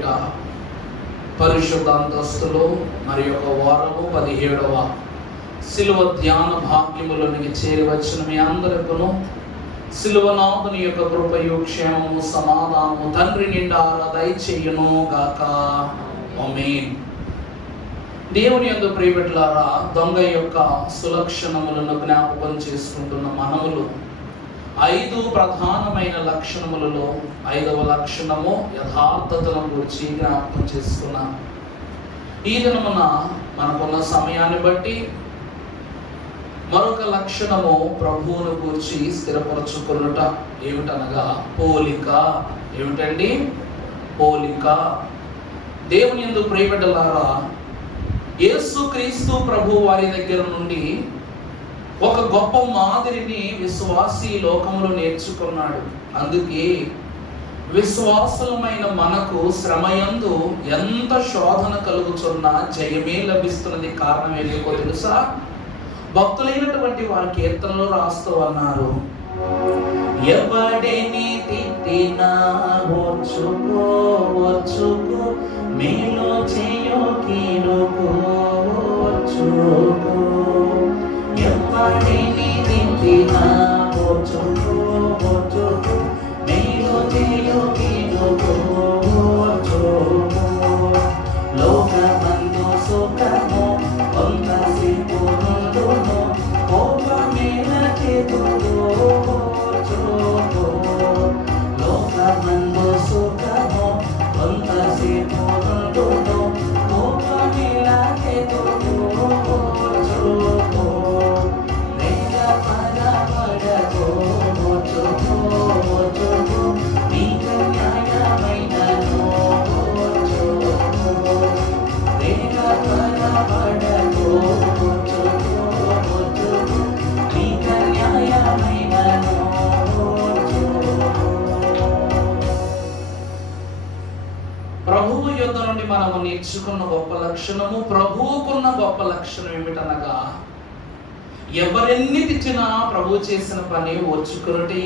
పేరిట పరిశుద్ధ అంతస్తులో మరి ఒక వారము 17వ సిలువ ధ్యాన భాగ్యములోనికి చేరవచ్చిన మీ అందరికను సిలువనాథుని యొక్క కృపయు క్షేమము సమాధానము తండ్రి నిండా దయచేయును గాక. ఆమేన్. దేవుని యందు ప్రియబిడ్డలారా, దొంగ యొక్క సులక్షణములను జ్ఞాపకం చేసుకుంటున్న మనములు 5 ప్రధానమైన లక్షణములలో 5వ లక్షణము యథార్థతను గురించి జ్ఞాపకం చేసుకున్నాం. ఈ దినమున మనకున్న సమయాన్ని బట్టి మరొక లక్షణము ప్రభువును గురించి స్థిరపరచుకున్నట. ఏమిటనగా పోలిక. ఏమిటండి? పోలిక. దేవుని యందు ప్రియబిడ్డలారా, యేసుక్రీస్తు ప్రభు వారి దగ్గర నుండి ఒక గొప్ప మాదిరిని విశ్వాసీ లోకములో నేర్చుకున్నాడు. అందుకే విశ్వాసులమైన మనకు శ్రమయందు ఎంత శోధన కలుగుతున్నా జయమే లభిస్తున్నది. కారణం ఏంటో తెలుసా? భక్తులైనటువంటి వారి కీర్తనలో రాస్తూ అన్నారు, ఎవడిని తిట్టినా ఓర్చుకో ఓర్చుకో, మేలు చేయో కీడుకో ఓర్చుకో. ఎవడిని తిట్టినా ఓర్చుకో ఓర్చుకో, మేలు చేయో కీడుకో ఓర్చుకో. లోకమందు సుఖము కొంతసేపు నుండును, కోపమేల చేతులు ఓర్చుకో. లోకమందు సుఖము కొంతసేపు నుండును, కోపమేల చేతులు ఓర్చుకో. వేగ పడబడకో ఓర్చుకో ఓర్చుకో, నీకు న్యాయమైనను ఓర్చుకో. వేగ పడబడకో ఓర్చుకో ఓర్చుకో, నీకు న్యాయమైనను ఓర్చుకో. ప్రభువు యొద్ద నుండి మనము నేర్చుకున్న గొప్ప లక్షణము, ప్రభువుకున్న గొప్ప లక్షణం ఏమిటనగా, ఎవరెన్ని తెచ్చినా ప్రభు చేసిన పని ఓర్చుకున్నటే.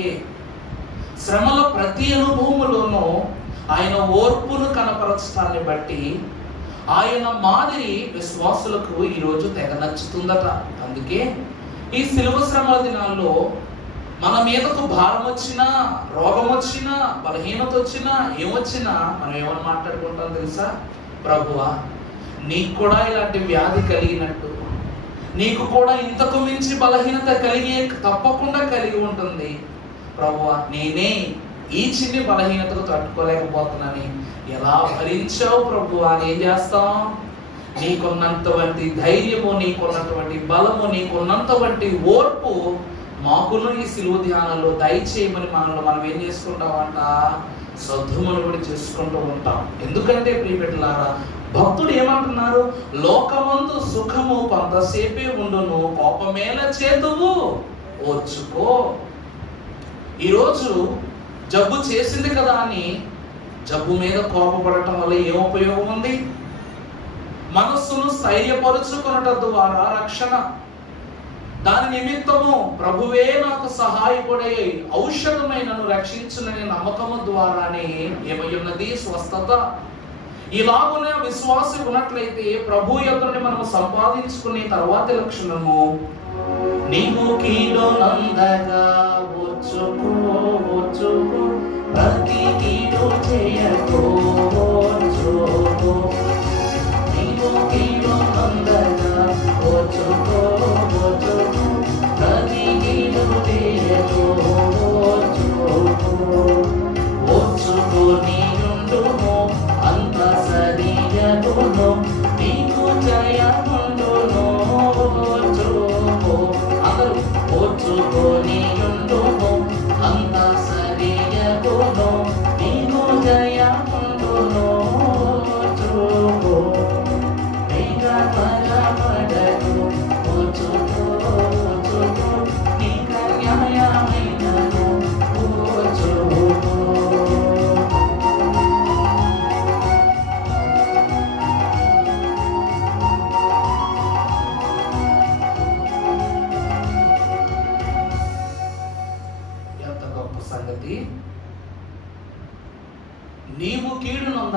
శ్రమల ప్రతి అనుభవములోనూ ఆయన ఓర్పును కనపరచడాన్ని బట్టి ఆయన మాదిరి విశ్వాసులకు ఈరోజు తెగ నచ్చుతుందట. అందుకే ఈ సిలువ శ్రమల దినాల్లో మన మీదకు భారం వచ్చినా, రోగం వచ్చినా, బలహీనత వచ్చినా, ఏమొచ్చినా మనం ఏమని మాట్లాడుకుంటాం తెలుసా? ప్రభువా, నీకు కూడా ఇలాంటి వ్యాధి కలిగినట్టు, నీకు కూడా ఇంతకు మించి బలహీనత తప్పకుండా కలిగి ఉంటుంది. ప్రభువా, నేనే ఈ చిన్ని బలహీనతకు తట్టుకోలేకపోతున్నాను, ఎలా భరించావు ప్రభువా అని ఏం చేస్తాం? నీకున్నంతవంటి ధైర్యము, నీకున్నటువంటి బలము, నీకున్నంతవంటి ఓర్పు మాకును ఈ సిలువ ధ్యానంలో దయచేయమని మనం ఏం చేసుకుంటామంట? సద్దుమను కూడా చేసుకుంటూ ఉంటాం. ఎందుకంటే ప్రియబిడ్డలారా, భక్తుడు ఏమంటున్నారు? లోకమందు సుఖము కొంతసేపే ఉండును, కోపమేల చేతువు ఓర్చుకో. ఈరోజు జబ్బు చేసింది కదా అని జబ్బు మీద కోపపడటం వల్ల ఏం ఉపయోగం ఉంది? మనస్సును స్థైర్యపరుచుకునటం ద్వారా రక్షణ. దాని నిమిత్తము ప్రభువే నాకు సహాయకుడై ఔషధమైనను రక్షించునని నమ్మకము ద్వారానే ఏమై ఉన్నది? స్వస్థత. ఇలాగునే విశ్వాసం ఉన్నట్లయితే ప్రభు యొక్కని మనం సంపాదించుకునే తర్వాతి లక్షణము, నీవు కీడు నందగా ఓర్చుకో ఓర్చుకో, ప్రతి కీడు చేయకో ఓర్చుకో. నీవు కీడు నందగా ఓర్చుకో ఓర్చుకో, ప్రతి కీడు చేయకో ఓర్చుకో. ఓర్చుకొని ఉండుము అంత సరియగును, నీకు జయముండును ఓర్చుకో. అందరూ ఓర్చుకొని ఉండుము అంత సరియగును, నీకు జయముండును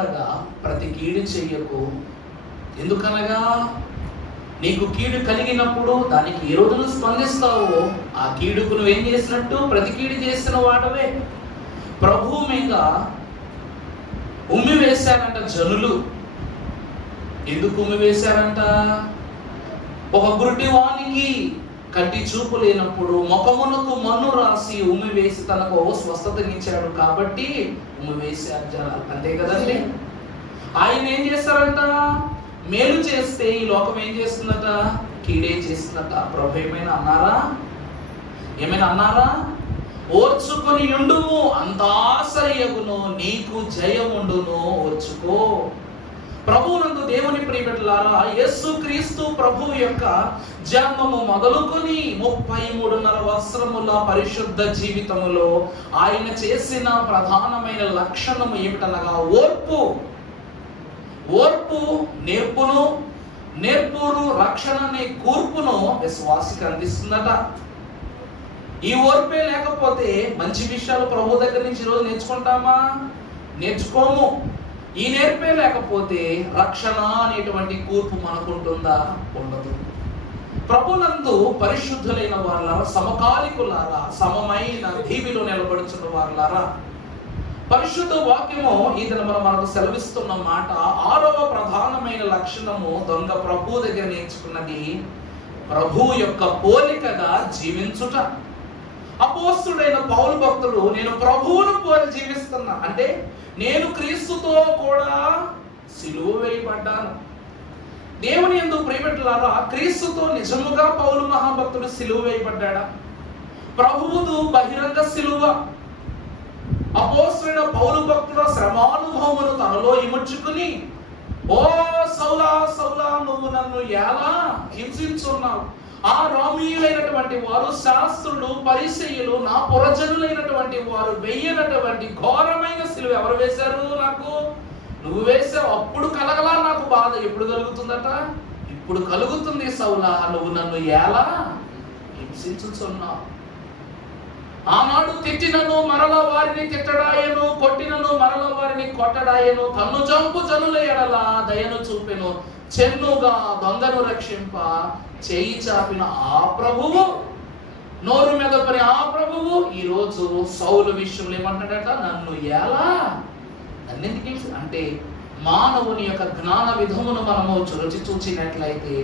ఉండగా ప్రతి కీడు చెయ్యకు. ఎందుకనగా నీకు కీడు కలిగినప్పుడు దానికి ఏ రోజులు స్పందిస్తావో ఆ కీడుకు నువ్వేం చేసినట్టు ప్రతి కీడు చేసిన వాడవే. ప్రభువు మీద ఉమ్మి వేశారంట జనులు. ఎందుకు ఉమ్మి వేశారంట? ఒక గుడ్డి వానికి కంటి చూపు లేనప్పుడు ముఖమునకు మన్ను రాసి ఉమ్మి వేసి తనకు స్వస్థతనిచ్చాడు కాబట్టి ఉమ్మి వేశారు జనాలు, అంతే కదండి. ఆయన ఏం చేస్తారంట? మేలు చేస్తే ఈ లోకం ఏం చేస్తుందట? కీడే చేస్తుందట. ప్రభు ఏమైనా అన్నారా? ఓర్చుకొని ఉండుము, అంతా సరియగును, నీకు జయముండును, ఓర్చుకో. ప్రభువునందు దేవుని ప్రియబిడ్డలారా, యేసుక్రీస్తు ప్రభువు యొక్క జన్మము మొదలుకొని 33.5 సంవత్సరముల పరిశుద్ధ జీవితములో ఆయన చేసిన ప్రధానమైన లక్షణము ఏమిటనగా ఓర్పు, నేర్పును రక్షణ అనే కూర్పును విశ్వాసికి అందిస్తుందట. ఈ ఓర్పే లేకపోతే మంచి విషయాలు ప్రభు దగ్గర నుంచి ఈరోజు నేర్చుకోము. ఈ నేర్పే లేకపోతే రక్షణ అనేటువంటి కూర్పు మనకుంటుందా? ఉండదు. ప్రభునందు పరిశుద్ధులైన వారులారా, సమకాలికులారా, సమమైన దీవిలో నిలబడుచున్న వారులారా, పరిశుద్ధ వాక్యము ఈ దినమున మనకు సెలవిస్తున్న మాట, 6వ ప్రధానమైన లక్షణము దొంగ ప్రభు దగ్గర నేర్చుకున్నది ప్రభు యొక్క పోలికగా జీవించుట. అపోస్తుడైన పౌలు భక్తుడు, నేను ప్రభువును పోలి జీవిస్తున్నా అంటే నేను క్రీస్తుతో కూడా సిలువ వేయబడ్డాను. దేవుని యందు ప్రియబిడ్డలారా, క్రీస్తుతో నిజముగా పౌలు మహాభక్తుడు సిలువ వేయబడ్డాడా? ప్రభువుదు బహిరంగ సిలువ. అపోస్తుడైన పౌలు భక్తుడు శ్రమానుభవమును తనలో ఇముడ్చుకుని, ఓ సౌలా సౌలా, నువ్వు నన్ను ఎలా హింసించున్నావు? ఆ రోమీయులైనటువంటి వారు, శాస్త్రులు, పరిసయ్యులు, నా పురజనులైనటువంటి వారు వెయ్యనటువంటి ఘోరమైన సిలువ ఎవరు వేశారు? నాకు నువ్వు వేశావు. అప్పుడు కలగలా నాకు బాధ. ఎప్పుడు కలుగుతుందట? ఇప్పుడు కలుగుతుంది. సౌలా, నువ్వు నన్ను ఎలా హింసించుచున్నావు? ఆనాడు తిట్టినను మరల వారిని తిట్టడాయను, కొట్టినను మరల వారిని కొట్టడాయను, కన్ను చంపు జనుల ఎడల దయను చూపెను, చెన్నుగా దొంగను రక్షింప చేయి చాపిన ఆ ప్రభువు, నోరు మీద పని ఆ ప్రభువు ఈ రోజు సౌలు విషయంలో ఏమంటాడట? నన్ను ఎలా? నన్నెందుకు? అంటే మానవుని యొక్క జ్ఞాన విధమును మనము రుచి చూచినట్లయితే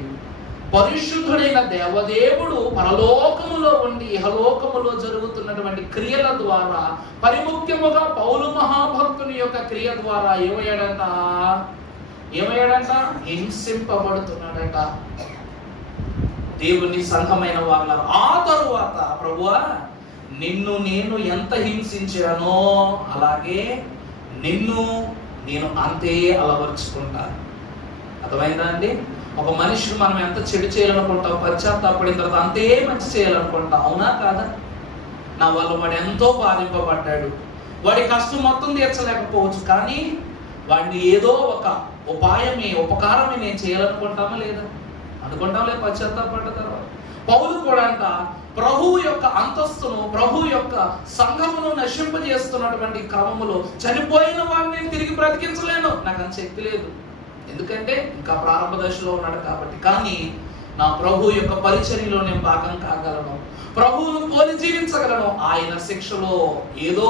పరిశుద్ధుడైన దేవదేవుడు పరలోకములో ఉండి ఇహలోకములో జరుగుతున్నటువంటి క్రియల ద్వారా, పరిముఖ్యముగా పౌలు మహాభక్తుని యొక్క క్రియ ద్వారా ఏమయ్యాడంట? హింసింపబడుతున్నాడట. దేవుని సంఘమైన వాళ్ళ ఆ తరువాత ప్రభువా, నిన్ను నేను ఎంత హింసించానో అలాగే నిన్ను నేను అంతే అలవర్చుకుంటాను. అర్థమైందా అండి? ఒక మనిషిని మనం ఎంత చెడు చేయాలనుకుంటాం, పశ్చాత్తాపడిన తర్వాత అంతే మంచి చేయాలనుకుంటాం, అవునా కాదా? నా వల్ల వాడు ఎంతో బాధింపబడ్డాడు, వాడి కష్టం మొత్తం తీర్చలేకపోవచ్చు, కానీ వాడిని ఏదో ఒక ఉపకారమే నేను చేయాలనుకుంటామా లేదా? అనుకుంటాం లేదు పశ్చాత్తాపడ్డ తర్వాత. పౌలు కూడా అంట ప్రభువు యొక్క అంతస్తును, ప్రభు యొక్క సంఘమును నశింపజేస్తున్నటువంటి క్రమములో చనిపోయిన వాడిని నేను తిరిగి బ్రతికించలేను, నాకు అంత శక్తి లేదు, ఎందుకంటే ఇంకా ప్రారంభ దశలో ఉన్నాడు కాబట్టి. కానీ నా ప్రభు యొక్క పరిచర్యలో నేను భాగం కాగలను, ప్రభువును పోలి జీవించగలను. ఆయన శిక్షలో ఏదో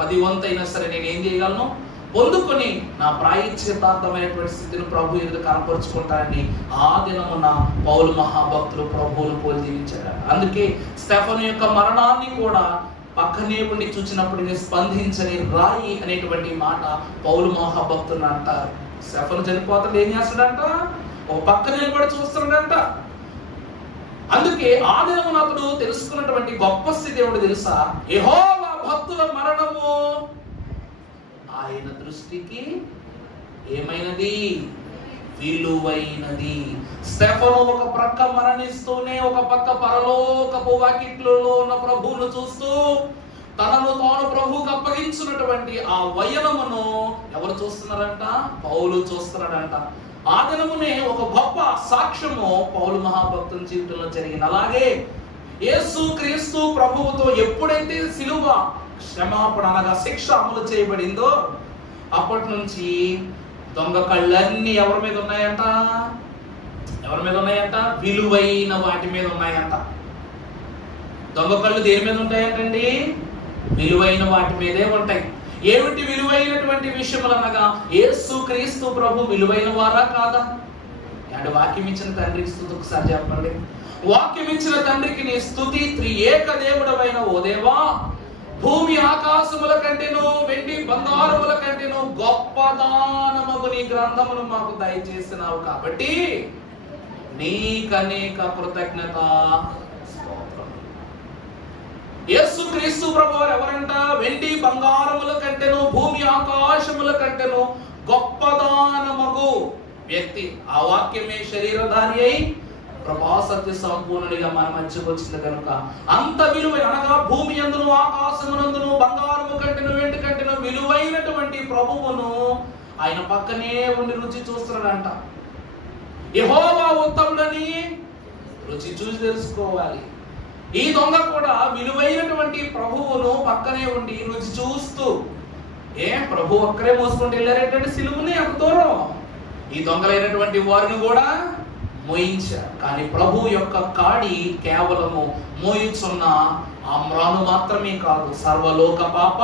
10 వంతైనా సరే నేను ఏం చేయగలను? పొందుకొని నా ప్రాయశ్చిత్తార్థమైనటువంటి స్థితిని ప్రభు ఎదుట కనపరుచుకుంటానని ఆ దినమున పౌలు మహాభక్తులు ప్రభువును పోలి జీవించారు. అందుకే స్టెఫను యొక్క మరణాన్ని కూడా పక్కనే ఉండి చూసినప్పుడు స్పందించని రాయి అనేటువంటి మాట పౌలు మహాభక్తులు అంటారు. స్టెఫను చనిపోతాడు, ఏం చేస్తాడంట? ఒక పక్క నిలబడి చూస్తున్నాడంట. అందుకే ఆ దినమున అతడు తెలుసుకున్నటువంటి గొప్ప స్థితి ఏమిటో తెలుసా? యెహోవా భక్తుల మరణము ఆయన దృష్టికి ఏమైనది? విలువైనది. స్టెఫను ఒక ప్రక్క మరణిస్తూనే ఒక పక్క పరలోకపు వాకిట్లలో ఉన్న ప్రభువును చూస్తూ తనను తాను ప్రభువుకు అప్పగించినటువంటి ఆ వయనమును ఎవరు చూస్తున్నారంట? పౌలు చూస్తున్నాడంట. ఆ దినమునే ఒక గొప్ప సాక్ష్యము పౌలు మహాభక్తుని జీవితంలో జరిగింది. అలాగే యేసు క్రీస్తు ప్రభువుతో ఎప్పుడైతే సిలువ క్షమాపణ అనగా శిక్ష అమలు చేయబడిందో అప్పటి నుంచి దొంగ కళ్ళన్నీ ఎవరి మీద ఉన్నాయంట? ఎవరి మీద ఉన్నాయంట? విలువైన వాటి మీద ఉన్నాయంట. దొంగ కళ్ళు దేని మీద ఉంటాయంటండి? విలువైన వాటి మీదే ఉంటాయి. ఏమిటి విలువైనటువంటి విషయములు అనగా, యేసు క్రీస్తు ప్రభు విలువైన వారా కాదా? అంటే వాక్యం ఇచ్చిన తండ్రికి స్తుతి ఒకసారి చెప్పండి. వాక్యం ఇచ్చిన తండ్రికి నీ స్తుతి. త్రియేక దేవుడవైన ఓ దేవా, భూమి ఆకాశముల కంటేను వెండి బంగారముల కంటేను గొప్ప దానమగు నీ గ్రంథమును మాకు దయచేసినావు కాబట్టి నీకనేక కృతజ్ఞత స్తోత్రం. యేసు క్రీస్తు ప్రభు ఎవరంట? వెండి బంగారముల కంటేను భూమి ఆకాశముల కంటేను గొప్ప దానమగు వ్యక్తి. ఆ వాక్యమే శరీరధారి అయి ప్రభా సత్య సంపూర్ణుడిగా మన మధ్యకు వచ్చింది కనుక అంత విలువైన, అనగా భూమి యందును ఆకాశమునందును బంగారము కంటేను వెండి కంటేను విలువైనటువంటి ప్రభువును ఆయన పక్కనే ఉండి రుచి చూస్తున్నాడంట. యెహోవా ఉత్తముడని రుచి చూసి తెలుసుకోవాలి. ఈ దొంగ కూడా విలువైనటువంటి ప్రభువును పక్కనే ఉండి రుచి చూస్తూ, ప్రభు ఒక్కరే మోసుకుంటూ వెళ్ళారేంటంటే సిలువని అంత దూరం. ఈ దొంగలైనటువంటి వారిని కూడా మోయించారు. కానీ ప్రభు యొక్క కాడి కేవలము మోయించున్న ఆ మ్రాను మాత్రమే కాదు, సర్వలోక పాప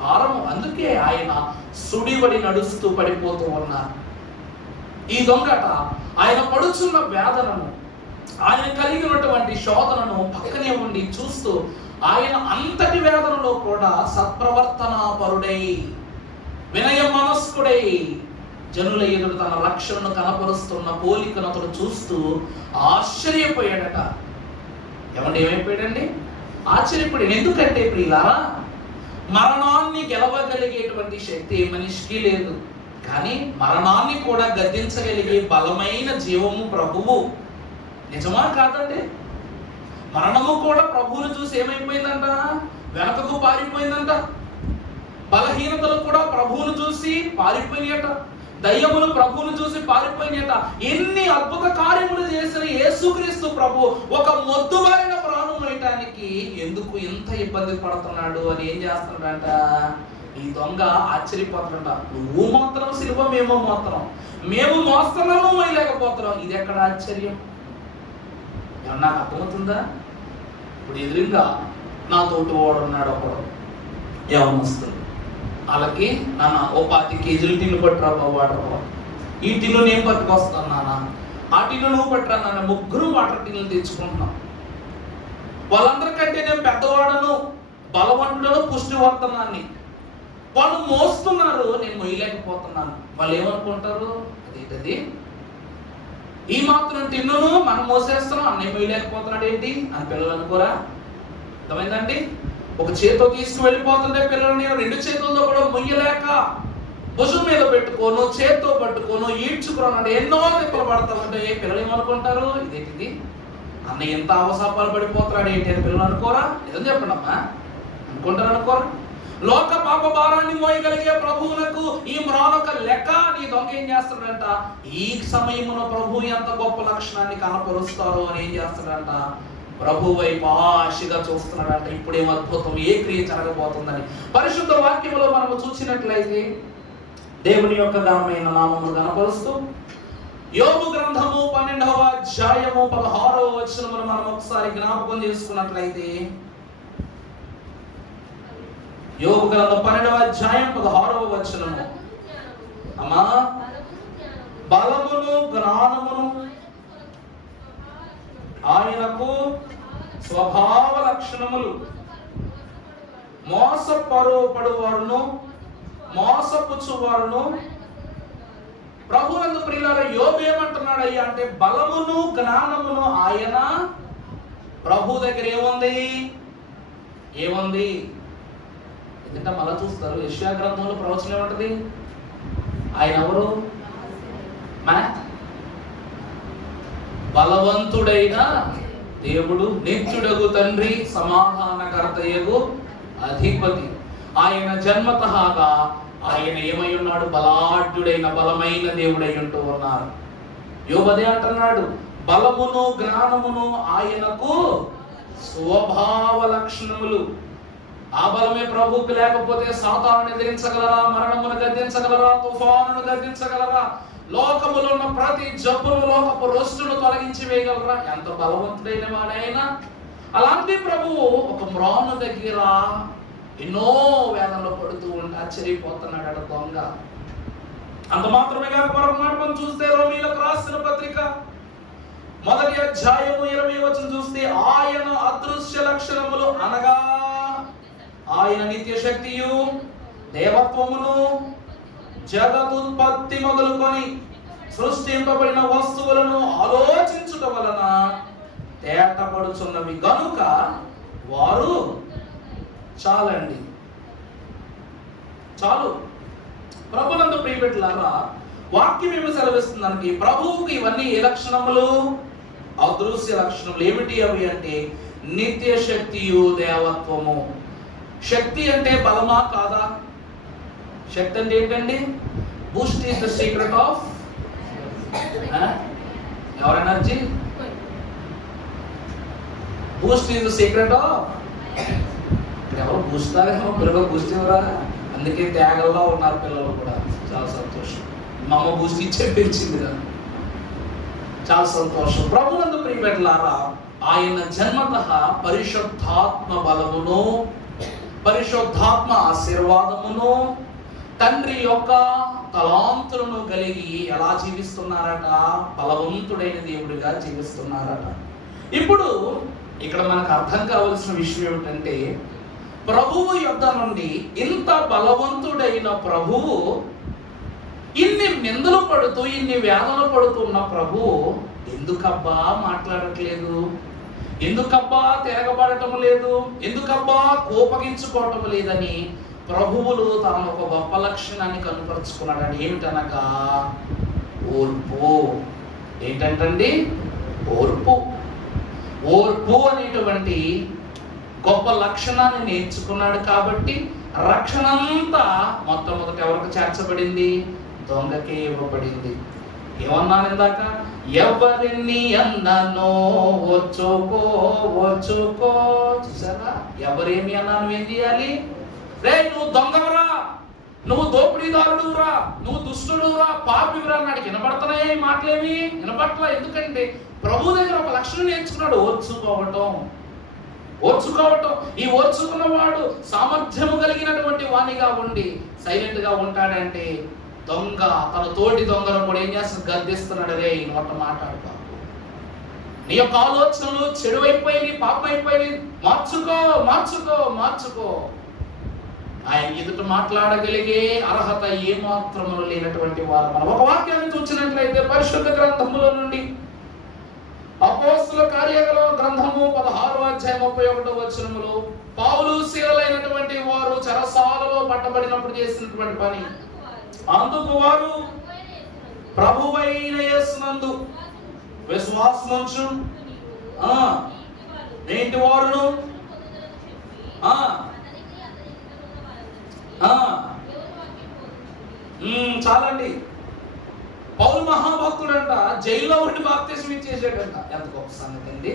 భారము. అందుకే ఆయన సుడివడి నడుస్తూ పడిపోతూ ఉన్నారు. ఈ దొంగట ఆయన పడుచున్న వేదనను, ఆయన కలిగినటువంటి శోధనను పక్కనే ఉండి చూస్తూ, ఆయన అంతటి వేదనలో కూడా సత్ప్రవర్తన పరుడై వినయ మనస్కుడై జనుల ఎదురు తన రక్షణను కనపరుస్తున్న పోలికను అతడు చూస్తూ ఆశ్చర్యపోయాడట. ఏమైపోయాడండి? ఆశ్చర్యపోయాడు. ఎందుకంటే ప్రియులారా, మరణాన్ని గెలవగలిగేటువంటి శక్తి మనిషికి లేదు, కానీ మరణాన్ని కూడా గద్దించగలిగే బలమైన జీవము ప్రభువు. నిజమా కాదండి? మరణము కూడా ప్రభువును చూసి ఏమైపోయిందంట? వెనకకు పారిపోయిందంట. బలహీనతలు కూడా ప్రభువును చూసి పారిపోయినట. దయ్యములు ప్రభువును చూసి పారిపోయినట. ఎన్ని అద్భుత కార్యములు చేసిన యేసుక్రీస్తు ప్రభు ఒక మొద్దుబారిన ప్రాణం వేయటానికి ఎందుకు ఇంత ఇబ్బంది పడుతున్నాడు అని ఏం చేస్తున్నాడంట? ఈ దొంగ ఆశ్చర్యపోతాడంట. నువ్వు మాత్రం సిలువ, మేము మాత్రం, మేము మోస్తున్నాము, వేయలేకపోతున్నాం. ఇది ఎక్కడ ఆశ్చర్యం? ఏమన్నా నాకు అర్థమవుతుందా? ఇప్పుడు ఎదురుగా నా తోటి వాడు ఉన్నాడు, ఒకడు యవనస్తుడు. వాళ్ళకి నాన్న ఓ 5 కేజీలు టిన్ను పట్టురా బాబు వాటర్. ఈ టిన్ను నేను పట్టుకొస్తాను నాన్న, ఆ టిన్ను నువ్వు పట్టురా నాన్న. ముగ్గురు వాటర్ టిన్నులు తెచ్చుకుంటున్నాం. వాళ్ళందరికంటే నేను పెద్దవాడను, బలవంతుడను, పుష్టివర్ధనాన్ని. వాళ్ళు మోస్తున్నారు, నేను మొయ్యలేకపోతున్నాను. వాళ్ళు ఏమనుకుంటారు? అదేంటది, ఈ మాత్రం టిన్నును మనం మోసేస్తున్నాం, అన్నయ్య మొయ్యలేకపోతున్నాడు ఏంటి అని పిల్లలు అనుకోరా? అర్థమైందండి? ఒక చేతితో తీసుకువెళ్ళిపోతుంటే పిల్లల్ని 2 చేతులతో కూడా మొయ్యలేక భుజం మీద పెట్టుకోను, చేత్తో పట్టుకోను, ఈడ్చుకున్నాడు, ఎన్నో తిప్పలు పడతా ఉంటే పిల్లలు ఏమనుకుంటారు? ఇదేంటిది, అన్నయ్య ఎంత అవసరాలు పడిపోతున్నాడు ఏంటి అని పిల్లలు అనుకోరా? నిజం చెప్పండి అమ్మా, అనుకుంటారు అనుకోరా? లోక పాప భారాన్ని మోయగలిగే ప్రభువులకు ఈ మ్రానొక లెక్క. నీ దొంగ ఏం చేస్తాడంట? ఈ సమయమున ప్రభు ఎంత గొప్ప లక్షణాన్ని కనపరుస్తారో అని ఏం చేస్తాడంట? ప్రభు వైపు ఆశగా చూస్తున్నాడంట. ఇప్పుడేం అద్భుతం, ఏ క్రియ జరగబోతుందని. పరిశుద్ధ వాక్యములో మనము చూసినట్లయితే దేవుని యొక్క ఘనమైన నామమును కనపరుస్తూ యోబు గ్రంథము 12వ అధ్యాయము 16వ వచనమును మనం ఒకసారి జ్ఞాపకం చేసుకున్నట్లయితే, యోబు గ్రంథం 12వ అధ్యాయం 16వ వచనము. అమ్మా, బలమును జ్ఞానమును ఆయనకు స్వభావ లక్షణములు, మోసపడువారును మోసపుచ్చువారును. ప్రభువునందు ప్రియులారా, యోబు ఏమంటున్నాడు అయ్యా అంటే, బలమును జ్ఞానమును ఆయన ప్రభు దగ్గర ఏముంది? ఏముంది? ఎందుకంటే మళ్ళా చూస్తారు, యెషయా గ్రంథంలో ప్రవచనం ఏమంటది? ఆయన ఎవరు? బలవంతుడైన దేవుడు, నిత్యుడగు తండ్రి, సమాధానకర్తయగు అధిపతి. ఆయన జన్మతహాగా ఆయన ఏమై ఉన్నాడు? బలాఢ్యుడైన బలమైన దేవుడై ఉంటూ ఉన్నారు. యోబదే అంటున్నాడు, బలమును జ్ఞానమును ఆయనకు స్వభావ లక్షణములు. ఆ బలమే ప్రభువుకి లేకపోతే సాతానుని ఎదిరించగలరా? మరణమును గద్దించగలరా? తుఫానును గద్దించగలరా? లోకములో ఉన్న ప్రతి జబ్బును, లోకపు రొస్టును తొలగించి వేయగలరా? ఎంత బలవంతుడైన వాడైనా. అలాంటి ప్రభువు ఒక మ్రాను దగ్గర ఎన్నో వేదనలు పడుతూ ఉంటే ఆశ్చర్యపోతున్నాడు దొంగ. అంత మాత్రమే కాక మరొక మాట మనం చూస్తే రోమీయులకు రాసిన పత్రిక 1వ అధ్యాయము 20వ వచనం చూస్తే, ఆయన అదృశ్య లక్షణములు అనగా ఆయన నిత్య శక్తియు దేవత్వమును జగదుత్పత్తి మొదలుకొని సృష్టింపబడిన వస్తువులను ఆలోచించుట వలన తేటపడుచున్నవి గనుక వారు చాలండి. చాలు. ప్రభునందు ప్రియబిడ్డలారా, వాక్యం ఏమి సెలవిస్తుందానికి? ప్రభువుకి ఇవన్నీ ఏ లక్షణములు? అదృశ్య లక్షణములు. ఏమిటి అవి అంటే నిత్య శక్తియు దేవత్వము. శక్తి అంటే బలమా కాదా? శక్తి అంటే ఏంటండి? Boost is the secret of ever energy. Boost is the secret of. ఇక్కడ ఎవరు బూస్ట్ తాగేమో, పిల్లలు బూస్ట్ ఇవ్వరా? అందుకే త్యాగల్లో ఉన్నారు పిల్లలు కూడా. చాలా సంతోషం. మా అమ్మ బూస్ట్ ఇచ్చే పెంచింది కదా, చాలా సంతోషం. ప్రభునందు ప్రియబిడ్డలారా, ఆయన జన్మతః పరిశుద్ధాత్మ బలమును, పరిశుద్ధాత్మ ఆశీర్వాదమును, తండ్రి యొక్క తలాంతులను కలిగి ఎలా జీవిస్తున్నారట? బలవంతుడైన దేవుడిగా జీవిస్తున్నారట. ఇప్పుడు ఇక్కడ మనకు అర్థం కావలసిన విషయం ఏమిటంటే, ప్రభువు యొద్ద నుండి ఇంత బలవంతుడైన ప్రభువు ఇన్ని నిందలు పడుతూ, ఇన్ని వేదనలు పడుతున్న ప్రభువు ఎందుకబ్బా మాట్లాడట్లేదు? ఎందుకబ్బా తిరగబడటం లేదు? ఎందుకబ్బా కోపగించుకోవటం లేదని ప్రభువులు తనను ఒక గొప్ప లక్షణాన్ని కనుపరుచుకున్నాడు. ఏమిటనగా ఓర్పు. ఏంటంటండి? ఓర్పు. ఓర్పు అనేటువంటి గొప్ప లక్షణాన్ని నేర్చుకున్నాడు. కాబట్టి రక్షణ అంతా మొట్టమొదట ఎవరికి చేర్చబడింది? దొంగకే ఇవ్వబడింది. ఏమన్నాను ఇందాక? ఎవరిని అన్నానో వచ్చుకో వచ్చుకో. చూసారా? ఎవరేమి అన్నాను ఏం చేయాలి? రే నువ్వు దొంగవరా, నువ్వు దోపిడీదారుడురా, నువ్వు దుష్టుడురా, పాపివిరా అన్నాడు. వినపడుతున్నాయి మాటలేవి? వినపట్ల. ఎందుకంటే ప్రభు దగ్గర ఒక లక్షణం నేర్చుకున్నాడు, ఓర్చుకోవటం. ఓర్చుకోవటం. ఈ ఓర్చుకున్నవాడు సామర్థ్యము కలిగినటువంటి వాణిగా ఉండి సైలెంట్ గా ఉంటాడంటే, దొంగ తన తోటి దొంగను కూడా ఏం చేస్తాడు? గద్దిస్తున్నాడు. రే నోట మాట్లాడుకో, నీ యొక్క ఆలోచనలు చెడు అయిపోయి, పాపం అయిపోయి, మార్చుకో మార్చుకో మార్చుకో. ఆయన ఎదుట మాట్లాడగలిగే అర్హత ఏ మాత్రము లేనటువంటి వారు మనం. ఒక వాక్యాన్ని చూసినట్లయితే పరిశుద్ధ గ్రంథముల నుండి అపోస్తలుల కార్యముల గ్రంథము 16వ అధ్యాయం 31వ వచనములో, పౌలు శీలైనటువంటి వారు చెరసాలలో పట్టబడినప్పుడు చేసినటువంటి పని. అందుకు వారు ప్రభువైన యేసునందు విశ్వాసముంచు నేటి వారును చాలండి. పౌలు మహాభక్తుడంట, జైల్లో ఉండి బాప్తిస్మం ఇచ్చేసాడంట. ఎంత గొప్ప సంగతి అండి.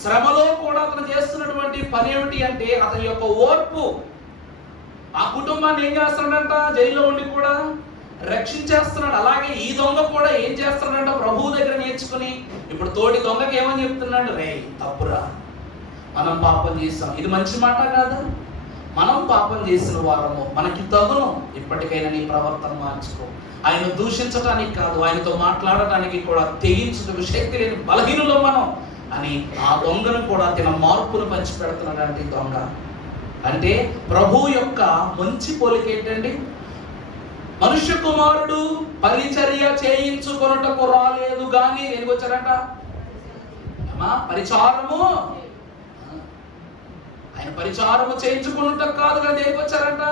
శ్రమలో కూడా అతను చేస్తున్నటువంటి పని ఏమిటి అంటే అతని యొక్క ఓర్పు. ఆ కుటుంబాన్ని ఏం చేస్తున్నాడంట? జైల్లో ఉండి కూడా రక్షించేస్తున్నాడు. అలాగే ఈ దొంగ కూడా ఏం చేస్తున్నాడంట? ప్రభువు దగ్గర నేర్చుకుని ఇప్పుడు తోటి దొంగకి ఏమని చెప్తున్నాడు? రే తప్పురా, మనం పాపం చేస్తాం. ఇది మంచి మాట కాదా? మనం పాపం చేసిన వారము, మనకి తగును. ఇప్పటికైనా నీ ప్రవర్తన మార్చుకో. ఆయన దూషించడానికి కాదు, ఆయనతో మాట్లాడటానికి కూడా తెగించుటకు శక్తి లేని బలహీనులు మనం అని ఆ దొంగను కూడా తన మార్పును పంచి పెడుతున్నాడు. ఈ దొంగ అంటే ప్రభు యొక్క మంచి పోలిక ఏంటండి? మనుష్య కుమారుడు పరిచర్య చేయించుకొనుటకు రాలేదు గాని దేనికి వచ్చారంట? పరిచారము. ఆయన పరిచారము చేయించుకున్నట్టు కాదు కదా, దేనికి వచ్చారంట?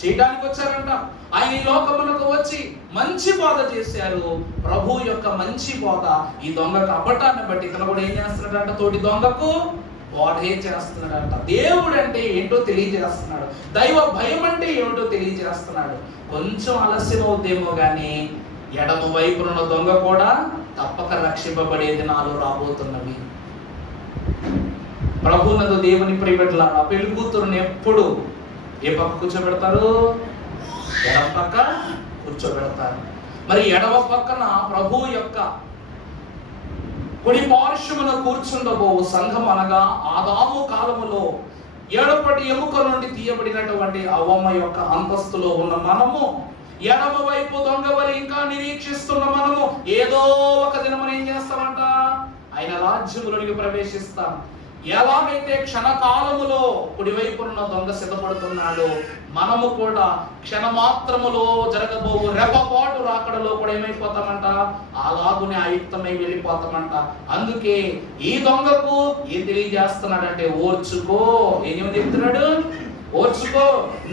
చేయడానికి వచ్చారంట. ఆయన ఈ లోకమునకు వచ్చి మంచి బోధ చేశారు. ప్రభు యొక్క మంచి బోధ ఈ దొంగకు అబ్బటాన్ని బట్టి ఇతను కూడా ఏం చేస్తున్నాడంట? తోటి దొంగకు బోధే చేస్తున్నాడంట. దేవుడు అంటే ఏంటో తెలియజేస్తున్నాడు. దైవ భయం అంటే ఏమిటో తెలియజేస్తున్నాడు. కొంచెం ఆలస్యం అవుతేమో గాని ఎడమ వైపున దొంగ కూడా తప్పక రక్షింపబడే దినాలు రాబోతున్నవి. ప్రభువునందు దేవుని ప్రియబిడ్డలారా, పెళ్లి కూతురుని ఎప్పుడు ఏ పక్క కూర్చోబెడతారు? ఎడమ పక్క కూర్చోబెడతారు. మరి ఎడమ పక్కన ప్రభువు యొక్క కుడి పార్శ్వమున కూర్చుండబో సంఘం అనగా ఆదాము కాలములో ఎడపటి ఎముక నుండి తీయబడినటువంటి అవ్వమ్మ యొక్క అంతస్తులో ఉన్న మనము, ఎడమ వైపు దొంగవలి ఇంకా నిరీక్షిస్తున్న మనము ఏదో ఒక దినమున ఏం చేస్తామంట? ఆయన రాజ్యములోనికి ప్రవేశిస్తాం. ఎలాగైతే క్షణకాలములో కుడివైపున్న దొంగ సిద్ధపడుతున్నాడో, మనము కూడా క్షణమాత్రములో జరగబోవు రెప్పపాటు రాకడలో కూడా ఏమైపోతామంట? అలాగునే ఆయుక్తమై వెళ్ళిపోతామంట. అందుకే ఈ దొంగకు ఏం తెలియజేస్తున్నాడంటే, ఓర్చుకో. ఏం చెప్తున్నాడు? ఓర్చుకో,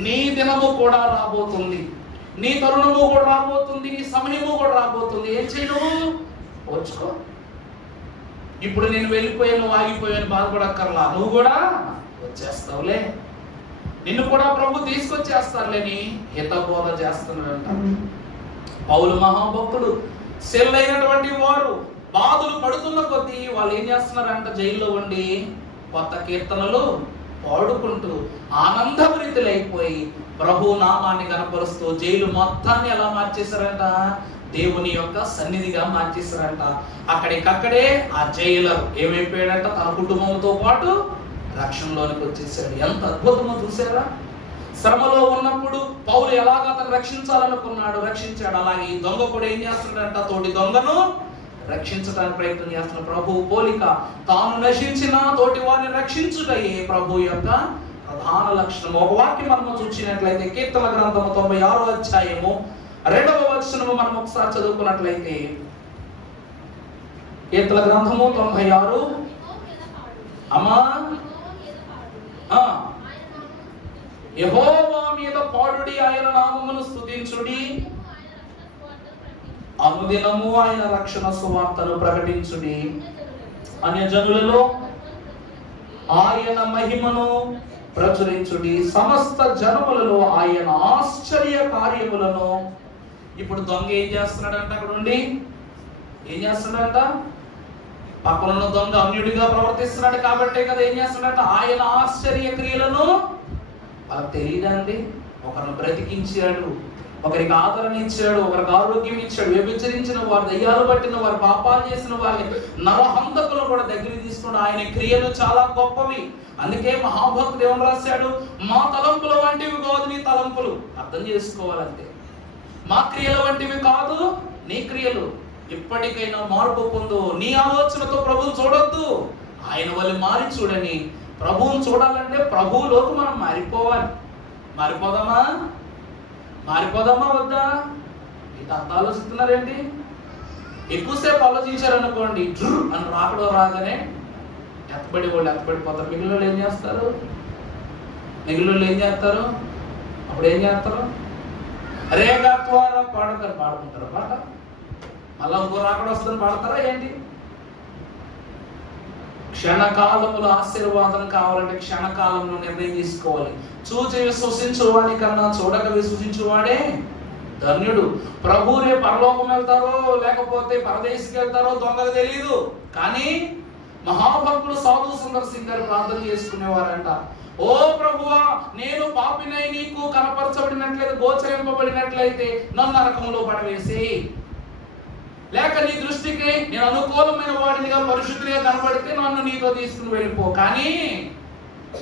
నీ దినము కూడా రాబోతుంది, నీ తరుణము కూడా రాబోతుంది, నీ సమయము కూడా రాబోతుంది. ఏం చేయను? ఓర్చుకో. ఇప్పుడు నేను వెళ్ళిపోయాను, ఆగిపోయాను, బాధపడక్కర్లా, నువ్వు కూడా వచ్చేస్తావులే, నిన్ను కూడా ప్రభు తీసుకొచ్చేస్తారులేని హితబోధ చేస్తున్నాడంట. పౌలు మహాభక్తుడు, సెల్లైనటువంటి వారు బాధలు పడుతున్న కొద్దీ వాళ్ళు ఏం చేస్తున్నారంట? జైల్లో ఉండి కొత్త కీర్తనలు పాడుకుంటూ ఆనందభరితులైపోయి ప్రభు నామాన్ని కనపరుస్తూ జైలు మొత్తాన్ని ఎలా మార్చేశారంట? దేవుని యొక్క సన్నిధిగా మార్చేశారంట. అక్కడికక్కడే ఆ జైలర్ ఏమైపోయాడంట? తన కుటుంబంతో పాటు రక్షణలోనికి వచ్చేసాడు. ఎంత అద్భుతమో చూసారా? శ్రమలో ఉన్నప్పుడు పౌలు ఎలాగ అతను రక్షించాలనుకున్నాడు, రక్షించాడు. అలాగే ఈ దొంగ కూడా ఏం చేస్తున్నాడంట? తోటి దొంగను రక్షించడానికి ప్రయత్నం చేస్తున్న ప్రభు పోలిక, తాను నశించిన తోటి వారిని రక్షించుటయే ప్రభు యొక్క ప్రధాన లక్షణం. ఒక వాక్యం మనం చూసినట్లయితే కీర్తన గ్రంథము 96వ అధ్యాయము 2వ వచనము మనం ఒకసారి చదువుకున్నట్లయితే, కీర్తన గ్రంథము 96, అమ్మా యెహోవా మీద పాడుడి, ఆయన నామమును స్తుతించుడి, అనుదినము ఆయన రక్షణ సువార్తను ప్రకటించుడి, అన్యజనులలో ఆయన మహిమను ప్రచురించుడి, సమస్త జనములలో ఆయన ఆశ్చర్య కార్యములను. ఇప్పుడు దొంగ ఏం చేస్తున్నాడంట? అక్కడ ఉండి ఏం చేస్తున్నాడంట? పక్కనున్న దొంగ అన్యుడిగా ప్రవర్తిస్తున్నాడు కాబట్టే కదా ఏం చేస్తున్నాడంట? ఆయన ఆశ్చర్య క్రియలను. వాళ్ళకి తెలియదండి, ఒకరిని బ్రతికించాడు, ఒకరికి ఆదరణ ఇచ్చాడు, ఒకరికి ఆరోగ్యం ఇచ్చాడు. వ్యభిచరించిన వారు, దయ్యాలు పట్టిన వారు, పాపాలు చేసిన వారిని, నరహంతకులను కూడా దగ్గర తీసుకుని ఆయన క్రియలు చాలా గొప్పవి. అందుకే మహాభక్తుడు ఏమని రాశాడు? మా తలంపుల వంటివి కాదు నీ తలంపులు. అర్థం చేసుకోవాలంటే మా క్రియల వంటివి కాదు నీ క్రియలు. ఇప్పటికైనా మార్పు పొందు. నీ ఆలోచనతో ప్రభువుని చూడొద్దు, ఆయన వల్ల మారి చూడని. ప్రభువుని చూడాలంటే ప్రభువులోకి మనం మారిపోవాలి. మారిపోదామా? మారిపోదామా వద్దా? ఇది అంత ఆలోచిస్తున్నారేంటి? ఎక్కువసేపు ఆలోచించారనుకోండి, అని రాకడో రాగానే ఎత్తబడి వాళ్ళు ఎత్తబడిపోతారు. మిగిలిన వాళ్ళు ఏం చేస్తారు? అప్పుడు ఏం చేస్తారు? రేగా ద్వారా పాడుకుంటారు పాట. మళ్ళా ఇంకో రాకడ వస్తుంది, పాడతారా ఏంటి? క్షణకాలములో ఆశీర్వాదం కావాలంటే క్షణకాలంలో నిర్ణయం తీసుకోవాలి. చూచి విశ్వసించువాడి కన్నా చూడక విశ్వసించువాడే ధన్యుడు. ప్రభు రేపు పరలోకం వెళ్తారో లేకపోతే పరదేశికి వెళ్తారో దొంగకు తెలియదు. కానీ మహాభక్తులు సాధు సుందర్ సింగ్ గారు ప్రార్థన చేసుకునేవారంట, ఓ ప్రభువా, నేను పాపినై నీకు కనపరచబడినట్లయితే, గోచరింపబడినట్లయితే నన్ను నరకములో పడవేసి, లేక నీ దృష్టికి నేను అనుకూలమైన వాడినిగా పరిశుద్ధిగా కనబడితే నన్ను నీతో తీసుకుని వెళ్ళిపో. కానీ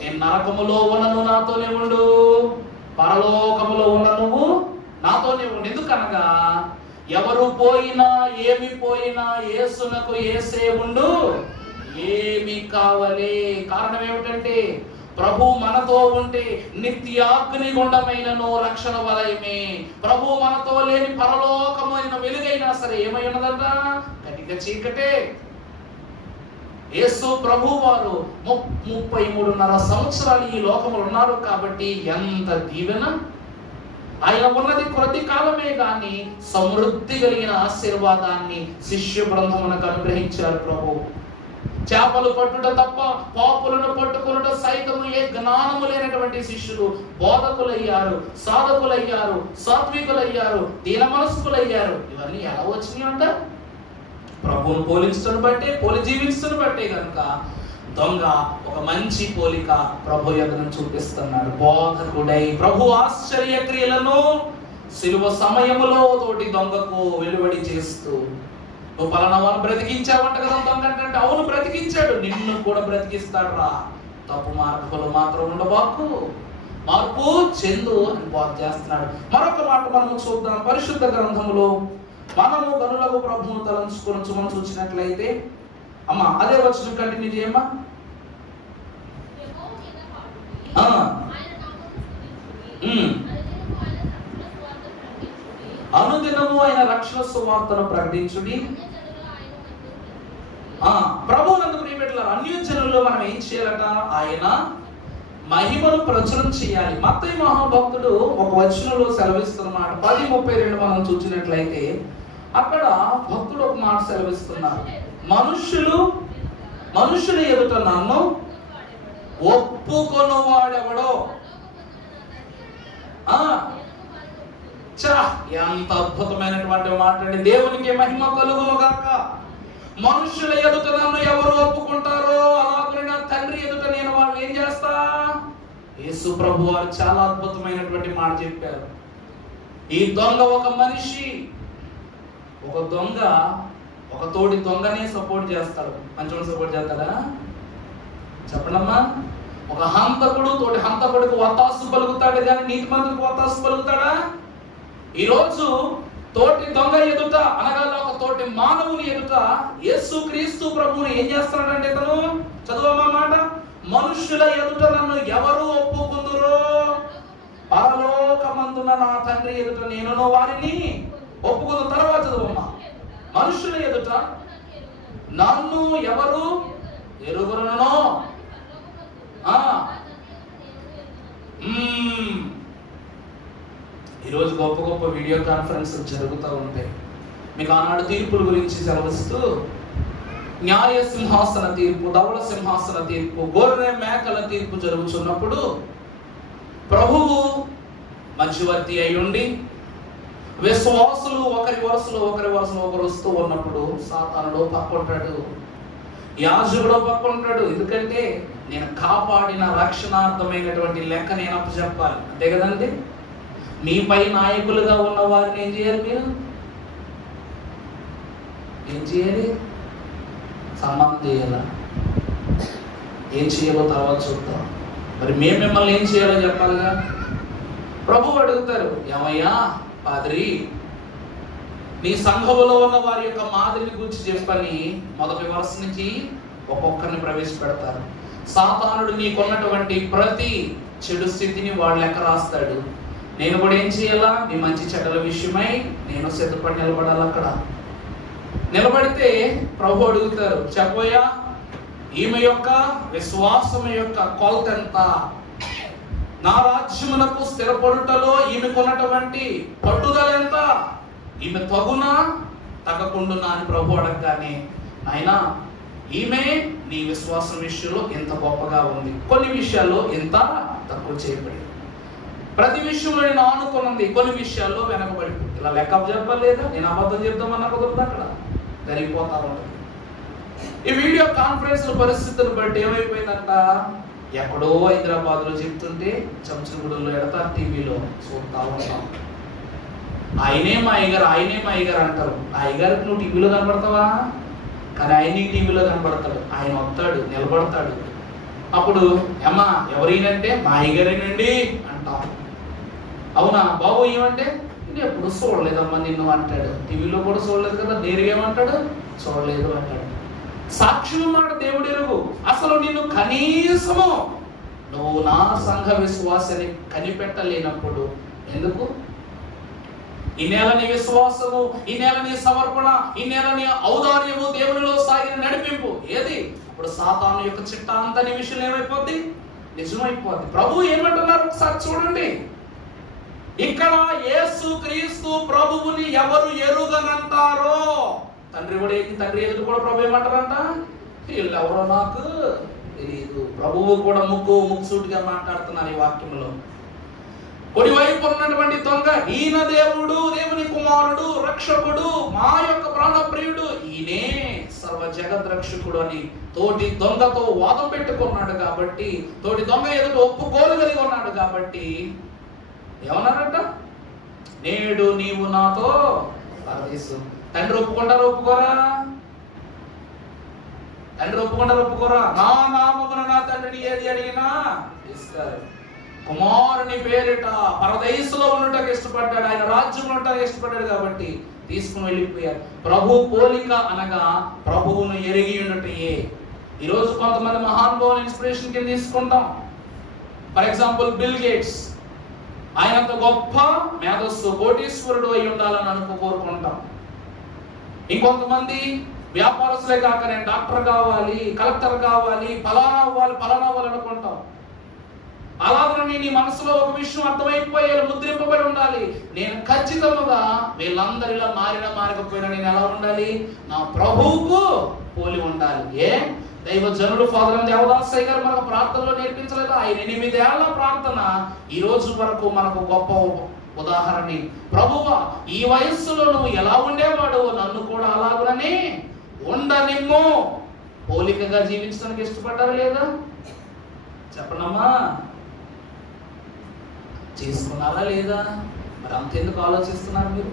నేను నరకములో ఉన్నను నాతోనే ఉండు, పరలోకములో ఉన్న నువ్వు నాతోనే ఉండు. ఎందుకనగా ఎవరు పోయినా ఏమి పోయినా యేసునకు యేసే ఉండు, ఏమి కావాలి. కారణం ఏమిటంటే ప్రభు మనతో ఉంటే నిత్యాగ్నిగుండమైనను రక్షణ వలయమే. ప్రభు మనతో లేని పరలోకమైన వెలుగైనా సరే ఏమై ఉన్నదంట? కటిక చీకటే. యేసు ప్రభు వారు 33.5 సంవత్సరాలు ఈ లోకములు ఉన్నారు కాబట్టి ఎంత దీవెన. ఆయన ఉన్నది కొద్ది కాలమే గాని సమృద్ధి కలిగిన ఆశీర్వాదాన్ని శిష్య బృందమునకు అనుగ్రహించారు ప్రభు. చేపలు పట్టుట తప్ప పాపులను పట్టుకునుట సైతము ఏ జ్ఞానము లేనటువంటి శిష్యులు బోధకులయ్యారు, సాధకులయ్యారు, సాత్వికులయ్యారు, దీన మనస్కులయ్యారు. ఇవన్నీ ఎలా వచ్చినాయి అంట? ప్రభువును పోలించడం బట్టే, పోలి జీవించడం బట్టే కనుక దొంగ ఒక మంచి పోలిక ప్రభు యొద్దను చూపిస్తున్నాడు. బోధకుడై ప్రభు ఆశ్చర్య క్రియలను సిలువ సమయములో తోటి దొంగకు వెలువడి చేస్తూ, నువ్వు పలానా వాళ్ళని బ్రతికించావంట కదా దొంగ అంటే, అవును బ్రతికించాడు, నిన్ను కూడా బ్రతికిస్తాడు రా, తప్పు మార్గంలో మాత్రం ఉండబాకు, మార్పు చెందు అని బోధ చేస్తున్నాడు. మరొక మాట మనము చూద్దాం. పరిశుద్ధ గ్రంథములో మనము గనులకు ప్రభువును తలంచుకొని మనం చూసినట్లయితే, అమ్మా అదే వచనం కంటిన్యూ చేయమ్మా. అనుదినము ఆయన రక్షణ సువార్తను ప్రకటించుడి. ప్రభువునందు ప్రియబిడ్డలారా, అన్యజనుల్లో మనం ఏం చేయాలట? ఆయన మహిమను ప్రచురం చేయాలి. మత్తయి మహాభక్తుడు ఒక వచనంలో సెలవిస్తున్నమాట. 10:32 మనం చూసినట్లయితే అక్కడ భక్తుడు ఒక మాట సెలవిస్తున్నారు. మనుషుల ఎదుట నన్ను ఒప్పుకొనువాడెవడో. ఎంత అద్భుతమైనటువంటి మాట అండి. దేవునికి మహిమ కలుగును గాక. మనుషుల ఎదుట నన్ను ఎవరు ఒప్పుకుంటారో అలాగే నా తండ్రి ఎదుట నేను వాళ్ళు ఏం చేస్తా. యేసు ప్రభు వారు చాలా అద్భుతమైనటువంటి మాట చెప్పారు. ఈ దొంగ ఒక మనిషి, ఒక దొంగ ఒక తోటి దొంగనే సపోర్ట్ చేస్తాడు. మంచోడు సపోర్ట్ చేస్తాడా? చెప్పడమ్మా. ఒక హంతకుడు తోటి హంతకుడికి వత్తాసు పలుకుతాడు, కానీ నీతిమంతుడికి వత్తాసు పలుకుతాడా? ఈరోజు తోటి దొంగ ఎదుట అనగా ఒక తోటి మానవుని ఎదుట యేసు క్రీస్తు ప్రభువుని ఏం చేస్తున్నాడంటే ఇతను, చదువమ్మా మాట, మనుషుల ఎదుట నన్ను ఎవరు ఒప్పుకుందురో పరలోకమందున నా తండ్రి ఎదుట నేను వారిని ఒప్పుకున్న. తర్వాత చదువమ్మా, మనుషుల ఎదుట నన్ను ఎవరు ఎరుగురునో. ఈరోజు గొప్ప గొప్ప వీడియో కాన్ఫరెన్స్ జరుగుతూ ఉంటాయి. మీకు ఆనాడు తీర్పుల గురించి సెలవిస్తూ న్యాయ సింహాసన తీర్పు, ధవళ సింహాసన తీర్పు, గొర్రె మేకల తీర్పు జరుగుతున్నప్పుడు ప్రభువు మధ్యవర్తి అయి ఉండి విశ్వాసులు ఒకరి వరుసలో ఒకరు వస్తూ ఉన్నప్పుడు సాతానుడు పక్కుంటాడు, యాజకుడు పక్కుంటాడు. ఎందుకంటే నేను కాపాడిన రక్షణార్థమైనటువంటి లెక్క నేను అప్పచెప్పాలి, అంతే కదండి. మీపై నాయకులుగా ఉన్న వారిని ఏం చేయాలి? మీరు ఏం చేయాలి? సన్మానం చేయాలా? ఏం చేయాలో తర్వాత చూద్దాం. మరి మేము మిమ్మల్ని ఏం చేయాలో చెప్పాలిగా. ప్రభువు అడుగుతారు, ఏమయ్యా పాద్రి, నీ సంఘములో ఉన్న వారి యొక్క మాదిరిని గురించి చెప్పని మొదటి వరుస నుంచి ఒక్కొక్కరిని ప్రవేశపెడతారు. సాతానుడు నీకున్నటువంటి ప్రతి చెడు స్థితిని వాడు లెక్క రాస్తాడు. నేను కూడా ఏం చేయాలా? నీ మంచి చెడ్డల విషయమై నేను సిద్ధపడి నిలబడాలి. అక్కడ నిలబడితే ప్రభు అడుగుతారు, చెప్పోయా ఈమె యొక్క విశ్వాసం యొక్క కొలత ఎంత? నా రాజ్యమునకు స్థిరపడుటలో ఈమెకున్నటువంటి పట్టుదల ఎంత? ఈమె తగునా తగ్గకుండునా అని ప్రభు అడగగానే, నాయనా ఈమె నీ విశ్వాసం విషయంలో ఎంత గొప్పగా ఉంది, కొన్ని విషయాల్లో ఎంత తక్కువ చేయబడి, ప్రతి విషయంలో నేను ఆనుకున్నది, కొన్ని విషయాల్లో వెనకబడిపోయింది. ఇలా లెక్క చెప్పలేదా? నేను అబద్ధం చెప్తామన్నా కుదరదు, అక్కడ జరిగిపోతా ఉంటుంది. ఈ వీడియో కాన్ఫరెన్స్ పరిస్థితులను బట్టి ఏమైపోయిందంట, ఎక్కడో హైదరాబాద్ లో చెప్తుంటే చంచలగూడలో ఎడతారు, టీవీలో చూస్తా ఉంటాం. ఆయనే మా అయ్యగారు అంటారు. ఆ అయ్యగారికి నువ్వు టీవీలో కనబడతావా? కానీ ఆయన టీవీలో కనబడతాడు. ఆయన వస్తాడు, నిలబడతాడు. అప్పుడు అమ్మా ఎవరైనంటే మా అయ్యగారేనండి అంటాం. అవునా బాబు ఏమంటే నేను ఎప్పుడు చూడలేదమ్మా నిన్ను అంటాడు. టీవీలో కూడా చూడలేదు కదా, నేరుగా ఏమంటాడు? చూడలేదు అంటాడు. సాక్ష్యం మాట దేవుడు ఎరుగు. అసలు నిన్ను కనీసము నువ్వు నా సంఘ విశ్వాసాన్ని కనిపెట్టలేనప్పుడు ఎందుకు? ఈ నెల నీ విశ్వాసము, ఈ నెల నీ సమర్పణ, ఈ నెల నీ ఔదార్యము, దేవునిలో సాగిన నడిపింపు ఏది? అప్పుడు సాతాను యొక్క చిట్టా అంతా నీ విషయంలో ఏమైపోద్ది? నిజమైపోద్ది. ప్రభు ఏమంటున్నారు ఒకసారి చూడండి. ఇక్కడ యేసు క్రీస్తు ప్రభువుని ఎవరు ఎరుగనంటారో, తండ్రి కూడా తండ్రి ఎదురు కూడా ప్రభు ఏమంటారంట, వీళ్ళెవరో నాకు తెలియదు. ప్రభువు కూడా ముక్కుసూటిగా మాట్లాడుతున్నారు ఈ వాక్యంలో. కుడివైపు ఉన్నటువంటి దొంగ, ఈయన దేవుడు, దేవుని కుమారుడు, రక్షకుడు, మా యొక్క ప్రాణప్రియుడు, ఈయనే సర్వ జగద్రక్షకుడు అని తోటి దొంగతో వాదం పెట్టుకున్నాడు కాబట్టి, తోటి దొంగ ఎదుట ఒప్పుకోలు కలిగి ఉన్నాడు కాబట్టి ఏమన్నారట? నేడు నీవు నాతో పరదేశు. తండ్రి ఒప్పుకుంటారా ఒప్పుకోరా? తండ్రి ఒప్పుకుంటారా ఒప్పుకోరా? నా నామమున నా తండ్రిని ఏది అడిగినా ఇస్తారు. కుమారుని పేరిట పరదేశంలో ఉండటానికి ఇష్టపడ్డాడు, ఆయన రాజ్యంలో ఉండటానికి ఇష్టపడ్డాడు కాబట్టి తీసుకుని వెళ్ళిపోయారు. ప్రభు పోలిక అనగా ప్రభువును ఎరిగి ఉండటయే. ఈరోజు కొంతమంది మహానుభావులు ఇన్స్పిరేషన్ కింద తీసుకుంటాం. ఫర్ ఎగ్జాంపుల్ బిల్ గేట్స్, ఆయనంత గొప్ప మేధస్సు కోటీశ్వరుడు అయి ఉండాలని కోరుకుంటాం. ఇంకొంతమంది వ్యాపారస్తులే కాక నేను డాక్టర్ కావాలి, కలెక్టర్ కావాలి, ఫలానా అవ్వాలి అనుకుంటాం. అలాగని నీ మనసులో ఒక విషయం అర్థమైపోయేలా ముద్రింపబడి ఉండాలి. నేను ఖచ్చితంగా వీళ్ళందరిలా మారకపోయినా నేను ఎలా ఉండాలి? నా ప్రభువుకు పోలి ఉండాలి. దైవజనుడు ఫాదర్ దేవదాసయ్య గారు మనకు ప్రార్థనలో నేర్పించలేదు. ఆయన 8 ఏళ్ల ప్రార్థన ఈ రోజు వరకు మనకు గొప్ప ఉదాహరణ. ప్రభువా, ఈ వయస్సులో నువ్వు ఎలా ఉండేవాడు, నన్ను కూడా అలాగనే ఉండనిమ్ము. పోలికగా జీవించడానికి ఇష్టపడ్డారు లేదా? చెప్పనమ్మా, చేసుకున్నారా లేదా? మరి అంతెందుకు ఆలోచిస్తున్నారు మీరు?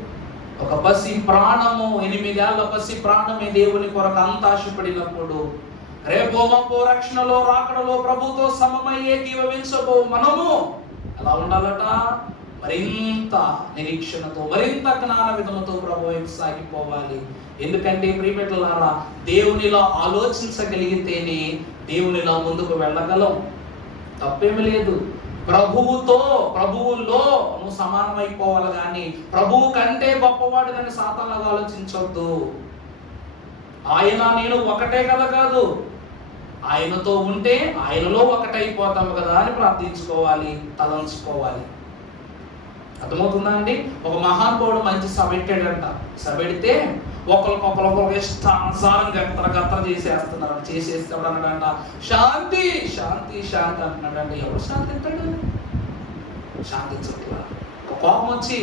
ఒక పసి ప్రాణము, 8 ఏళ్ల పసి ప్రాణమే దేవుని కొరకు అంత ఆశపడినప్పుడు, రేపో మాపో రక్షణలో రాకడలో ప్రభుతో సమమై ఏకీభవించబో మనము ఎలా ఉండాలట? మరింత నిరీక్షణతో, మరింత జ్ఞాన విధముతో ప్రభు వైపు సాగిపోవాలి. ఎందుకంటే ప్రియబిడ్డలారా, దేవునిలా ఆలోచించగలిగితేనే దేవునిలా ముందుకు వెళ్ళగలం. తప్పేమి లేదు. ప్రభువులో నువ్వు సమానమైపోవాలి కానీ ప్రభువు కంటే గొప్పవాడు అని సాతానుగా ఆలోచించొద్దు. ఆయన నేను ఒకటే కదా కాదు, ఆయనతో ఉంటే ఆయనలో ఒకటైపోతాము కదా అని ప్రార్థించుకోవాలి, తలంచుకోవాలి. అర్థమవుతుందా అండి? ఒక మహానుభావుడు మంచి సభ పెట్టాడంట. సభ పెడితే ఒకరికొకరు ఇష్టానుసారం గత్తర చేసేస్తాడు అన్నాడంట. శాంతి శాంతి శాంతి అంటున్నాడంట. ఎవరు శాంతిస్తాడు? శాంతించట్లా. కోపం వచ్చి,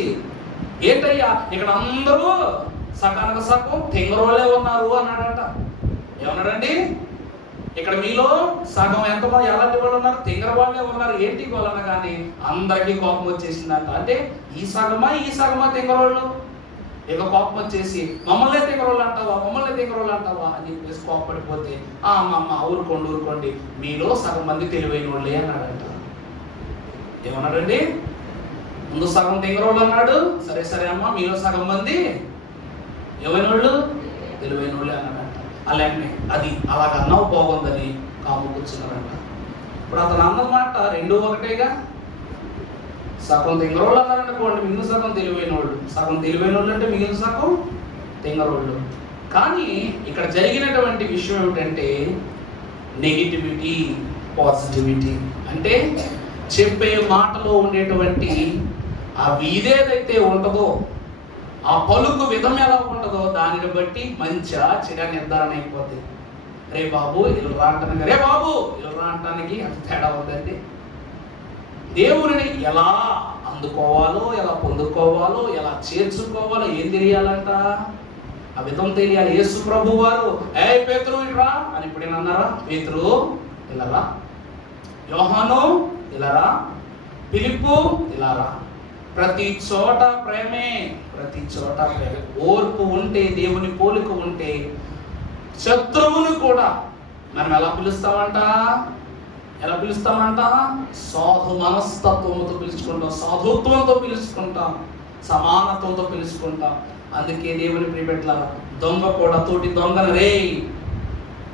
ఏంటయ్యా ఇక్కడ అందరూ సకానికి సగం తెంగరోళ్ళే ఉన్నారు అన్నాడంట. ఏమన్నాడండి? ఇక్కడ మీలో సగం ఎంతమంది ఎలాంటి వాళ్ళు ఉన్నారు? తెంగర వాళ్ళే ఉన్నారు. ఏంటి వాళ్ళన్న కానీ అందరికీ కోపం వచ్చేసిందంట. అంటే ఈ సగమా తెంగరోళ్ళు? ఇక కోపం వచ్చేసి మమ్మల్ని తెంగరోళ్ళు అంటావా అని చెప్పేసి కోపడిపోతే, అమ్మ ఊరుకోండి, మీలో సగం మంది తెలివైన వాళ్ళే అన్నాడంట. ఏమన్నాడండి? ముందు సగం తెంగరోళ్ళు అన్నాడు. సరే అమ్మ, మీలో సగం మంది ఏమైనా వాళ్ళు తెలివైన వాళ్ళే అన్నాడంట. అలాగే అది అలాగన్నావు బాగుందని కాము కూర్చున్నారంట. ఇప్పుడు అతను అన్నమాట 2 ఒకటేగా. సగం తెంగరోళ్ళు అన్నారనుకోండి, మిగిలిన సగం తెలివైన వాళ్ళు. సగం తెలివైన వాళ్ళు అంటే మిగిలిన సగం తెంగరోళ్ళు. కానీ ఇక్కడ జరిగినటువంటి విషయం ఏమిటంటే నెగిటివిటీ, పాజిటివిటీ. అంటే చెప్పే మాటలో ఉండేటువంటి ఆ వీధేదైతే ఉంటుందో, ఆ పలుకు విధం ఎలా ఉంటుందో దానిని బట్టి మంచిగా చెడ నిర్ధారణ అయిపోతుంది. రే బాబు ఇలా రా అంటానికి అంత తేడా ఉందండి. దేవుడిని ఎలా అందుకోవాలో, ఎలా పొందుకోవాలో, ఎలా చేర్చుకోవాలో ఏం తెలియాలంట? ఆ విధం తెలియాలి. యేసు ప్రభు వారు పేతురు ఇట్రా అని ఇప్పుడు అన్నారా? పేతురు ఇలా రా, యోహాను ఇలా రా, ఫిలిప్పు ఇలా రా. ప్రతి చోట ప్రేమే. ఓర్పు ఉంటే, దేవుని పోలిక ఉంటే శత్రువును కూడా మనం ఎలా పిలుస్తామంట? సాధు మనస్తత్వంతో పిలుచుకుంటాం, సాధుత్వంతో పిలుచుకుంటాం, సమానత్వంతో పిలుచుకుంటాం. అందుకే దేవుని ప్రియబిడ్డల దొంగ కూడా తోటి దొంగను రే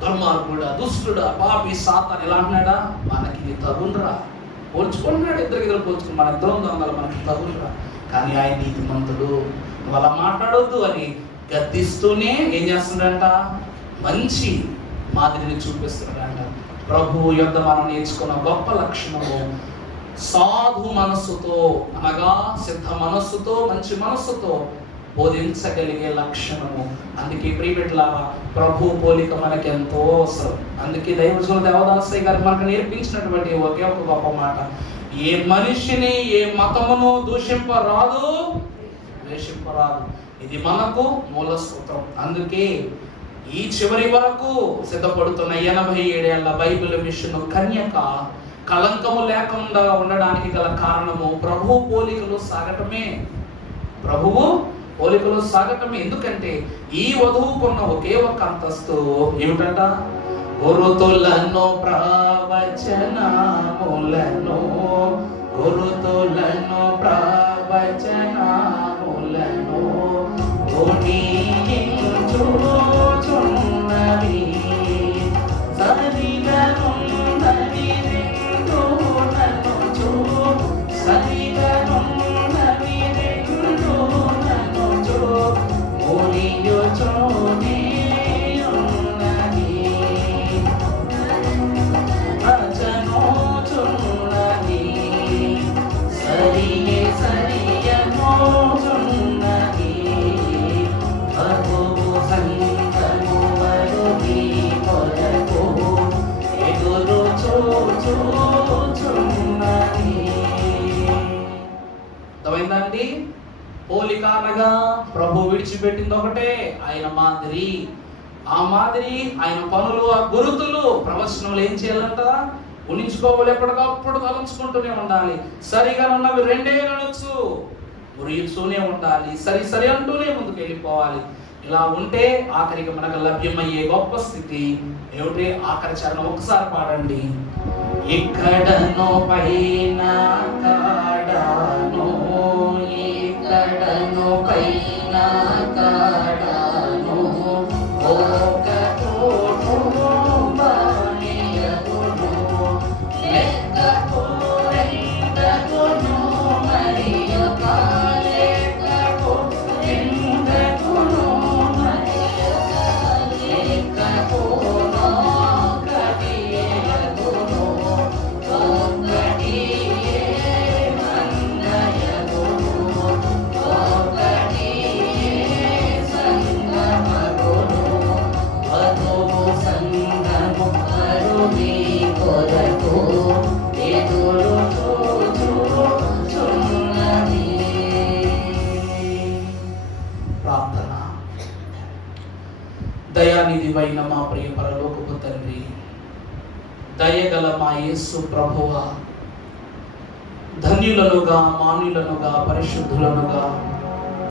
దుర్మార్గుడా, దుష్టుడా, పాపి, సాతాను ఎలా అంటున్నాడా? మనకి ఇది తగునరా, పోల్చుకుంటున్నాడు. ఇద్దరు పోల్చుకుని మన ఇద్దరం దొంగలు, మనకి తగునరా. కానీ ఆయన నీతిమంతుడు, నువ్వు అలా మాట్లాడొద్దు అని గద్దిస్తూనే ఏం చేస్తున్నాడంట? మంచి మాదిరిని చూపిస్తున్నాడంట. ప్రభువు యొద్ద మనం నేర్చుకున్న గొప్ప లక్షణము సాధు మనస్సుతో అనగా సిద్ధ మనస్సుతో, మంచి మనస్సుతో బోధించగలిగే లక్షణము. అందుకే ప్రియబిడ్డలారా, ప్రభు పోలిక మనకి ఎంతో అవసరం. అందుకే దైవజనుడు దేవదాసయ్య గారు మనకు నేర్పించినటువంటి ఒకే ఒక గొప్ప మాట, ఏ మనిషిని ఏ మతమును ద్వేషింపరాదు. ఇది మనకు మూల సూత్రం. అందుకే ఈ చివరి వరకు సిద్ధపడుతున్న 87 ఏళ్ల బైబిల్ మిషన్ కన్యక కళంకము లేకుండా ఉండడానికి గల కారణము ప్రభువు పోలికలు సాగటమే. ప్రభువు పోలికలు సాగటమే. ఎందుకంటే ఈ వధువుకున్న ఒకే ఒక అంతస్తు ఏమిటంట? గురుతులను ప్రవచనములను, గురుతులను ప్రవచనములను చూచుచున్నవి సరిగనున్నవి రెండు నన్ను సరిగనున్నవి రెండు నన్ను మురియుచునే ఉన్నవి రచనోచున్నవి సరియే సరియనోచున్నవి ప్రభువు సంగము వరుడి కొరకు ఎదురు చూచుచున్నది. అర్థమైందండి? పోలిక అనగా ప్రభు విడిచిపెట్టింది ఒకటే, ఆయన మాదిరి. ఆ మాదిరి, ఆయన పనులు, ఆ గురుతులు ప్రవచనములు ఏం చేయాలంట? గుణించుకోవాలి, ఎప్పటికప్పుడు తలంచుకుంటూనే ఉండాలి. సరిగా ఉన్నవి రెండే గణచ్చు, మురియుతూనే ఉండాలి, సరి సరి అంటూనే ముందుకు వెళ్ళిపోవాలి. ఇలా ఉంటే ఆఖరికి మనకు లభ్యమయ్యే గొప్ప స్థితి ఏమిటి? ఆఖరి చరణం ఒకసారి పాడండి. ఇక్కడను పైన కాడను, ఇక్కడను పైన కాడను, ఒక తోడు బానియగును, లెక్కకు రెండగును, మరియ కాలెక్కకు రెండగును, మరియ కాలెక్కకు నొకటియగును, ఒకటియే మన్నయగును, ఒకటియే సంగమగును, వధువు సంగము వరుడి కొరకు ఎదురు చూచుచున్నది. ప్రార్థన. దయానిధివైన మా ప్రియ పరలోకపు తండ్రి, దయగల మా యేసు ప్రభువా, ధన్యులనుగా, మాన్యులనుగా, పరిశుద్ధులనుగా